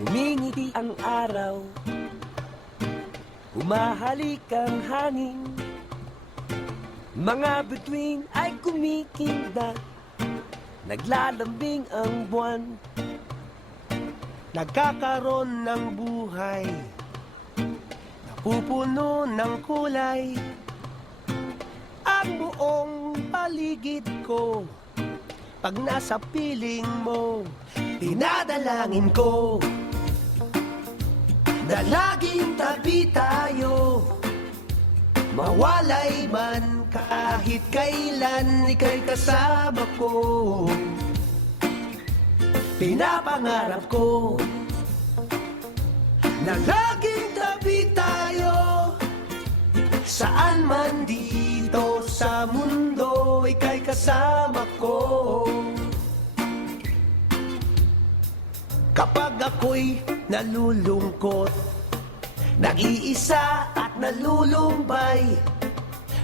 Ngumingiti ang araw Humahalik ang hangin. Mga bituin ay kumikinda Naglalambing ang buwan. Nagkakaroon ng buhay Napupuno ng kulay paligid ko. Pag nasa piling mo Dinadalangin ko. Na laging tabi tayo Mawalay man kahit kailan ika'y kasama ko. Pinapangarap ko Na laging tabi tayo Saan man dito Kapag ako'y nalulungkot Nag-iisa at nalulumbay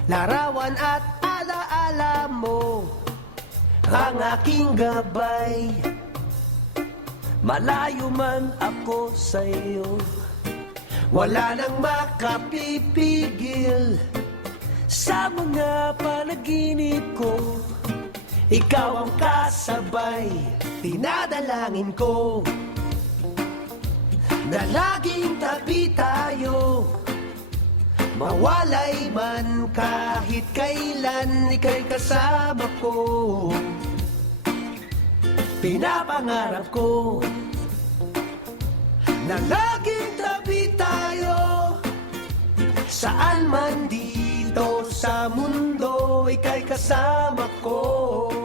Larawan at alaala mo Ang aking gabay. Malayo man ako sa iyo Wala nang makapipigil Sa mga panaginip ko Ikaw ang kasabay Tinadalangin ko. Na laging tabi tayo Mawalay man kahit kailan Ika'y kasama ko. Pinapangarap ko Na laging tabi tayo Saan man dito sa mundo Ika'y kasama ko